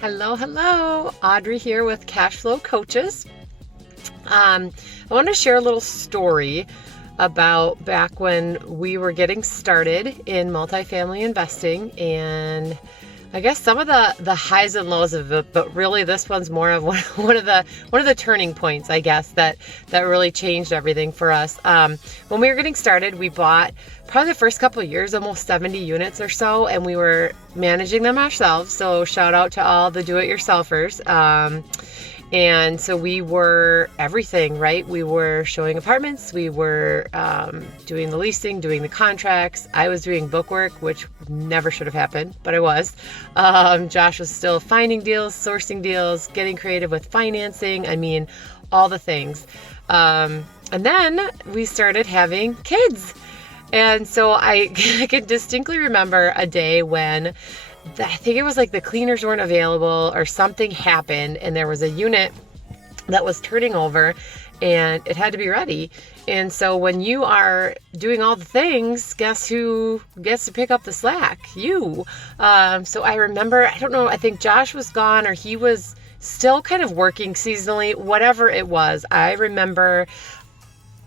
Hello, hello. Audrey here with Cash Flow Coaches. I want to share a little story about back when we were getting started in multifamily investing, and I guess some of the highs and lows of it, but really this one's more of one of the turning points, I guess, that really changed everything for us. When we were getting started, we bought probably the first couple of years, almost 70 units or so, and we were managing them ourselves. So shout out to all the do-it-yourselfers. And so we were everything, right? We were showing apartments. We were doing the leasing, doing the contracts. I was doing book work, which never should have happened, but I was. Josh was still finding deals, sourcing deals, getting creative with financing. I mean, all the things. And then we started having kids. And so I can distinctly remember a day when I think it was like the cleaners weren't available or something happened, and there was a unit that was turning over and it had to be ready. And so when you are doing all the things, guess who gets to pick up the slack? You. So I remember, I don't know, I think Josh was gone or he was still kind of working seasonally, whatever it was. I remember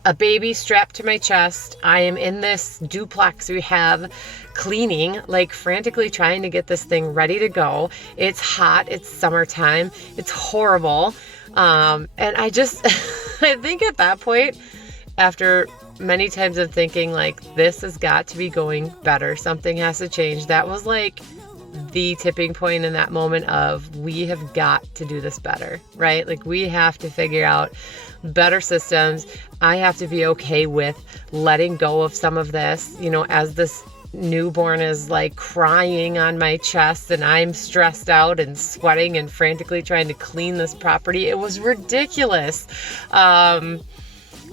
a baby strapped to my chest. I am in this duplex we have cleaning, like frantically trying to get this thing ready to go. It's hot. It's summertime. It's horrible. And I just, I think at that point, after many times of thinking like, this has got to be going better. Something has to change. That was like the tipping point in that moment of, we have got to do this better, right? Like we have to figure out better systems. I have to be okay with letting go of some of this, as this newborn is like crying on my chest and I'm stressed out and sweating and frantically trying to clean this property. It was ridiculous.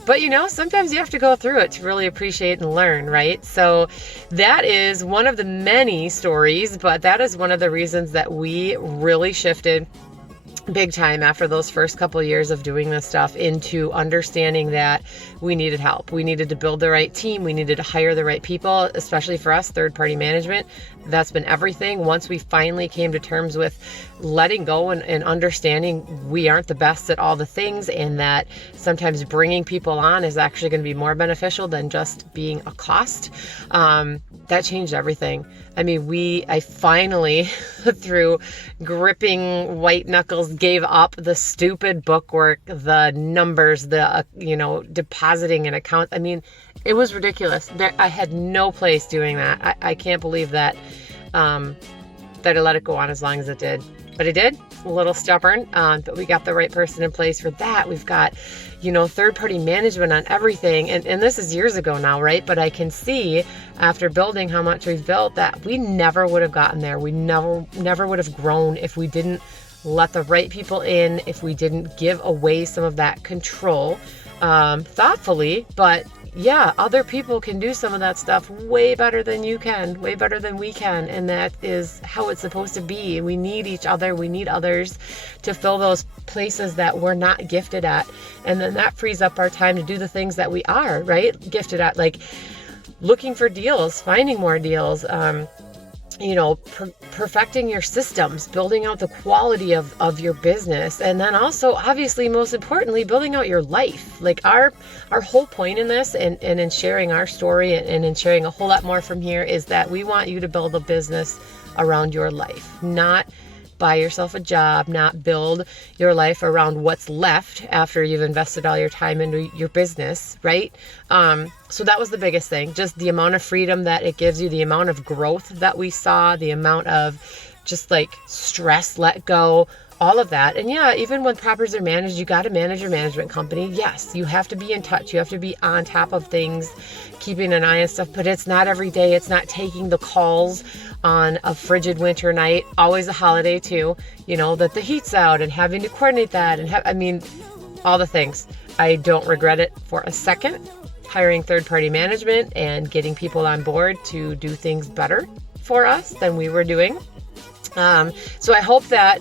But sometimes you have to go through it to really appreciate and learn, right? So that is one of the many stories, but that is one of the reasons that we really shifted big time after those first couple of years of doing this stuff into understanding that we needed help. We needed to build the right team. We needed to hire the right people, especially for us, third-party management. That's been everything. Once we finally came to terms with letting go and understanding we aren't the best at all the things, and that sometimes bringing people on is actually going to be more beneficial than just being a cost, that changed everything. I mean, I finally, through gripping white knuckles, gave up the stupid bookwork, the numbers, the, depositing an account. I mean, it was ridiculous. I had no place doing that. I can't believe that I let it go on as long as it did. But it did, a little stubborn, but we got the right person in place for that. We've got, third-party management on everything. And this is years ago now, right? But I can see after building how much we've built that we never would have gotten there. We never would have grown if we didn't let the right people in, if we didn't give away some of that control thoughtfully. But yeah, other people can do some of that stuff way better than you can, way better than we can. And that is how it's supposed to be. We need each other. We need others to fill those places that we're not gifted at. And then that frees up our time to do the things that we are, right, gifted at, like looking for deals, finding more deals, perfecting your systems, building out the quality of your business. And then also, obviously, most importantly, building out your life. Like our whole point in this and in sharing our story and in sharing a whole lot more from here is that we want you to build a business around your life, not buy yourself a job, not build your life around what's left after you've invested all your time into your business, right? So that was the biggest thing, just the amount of freedom that it gives you, the amount of growth that we saw, the amount of just like stress let go, all of that. And yeah, even when properties are managed, you got to manage your management company. Yes, you have to be in touch. You have to be on top of things, keeping an eye on stuff, but it's not every day. It's not taking the calls on a frigid winter night, always a holiday too, that the heat's out and having to coordinate that and all the things. I don't regret it for a second, hiring third-party management and getting people on board to do things better for us than we were doing. So I hope that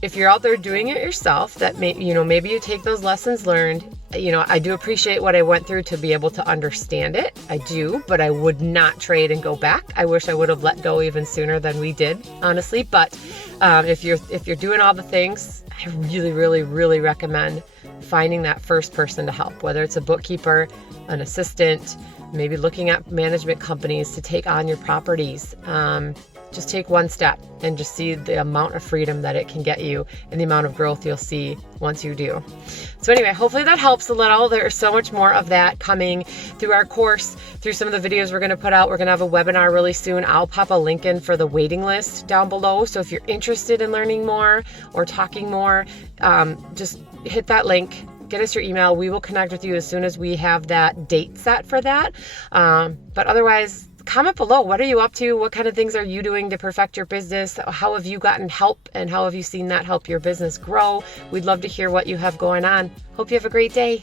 if you're out there doing it yourself, that maybe you take those lessons learned. I do appreciate what I went through to be able to understand it. I do, but I would not trade and go back. I wish I would have let go even sooner than we did, honestly. But If you're doing all the things, I really, really, really recommend finding that first person to help, whether it's a bookkeeper, an assistant, maybe looking at management companies to take on your properties. Just take one step and just see the amount of freedom that it can get you and the amount of growth you'll see once you do. So anyway, hopefully that helps a little. There's so much more of that coming through our course, through some of the videos we're going to put out. We're going to have a webinar really soon. I'll pop a link in for the waiting list down below. So if you're interested in learning more or talking more, just hit that link. Get us your email. We will connect with you as soon as we have that date set for that. But otherwise, comment below. What are you up to? What kind of things are you doing to perfect your business? How have you gotten help and how have you seen that help your business grow? We'd love to hear what you have going on. Hope you have a great day.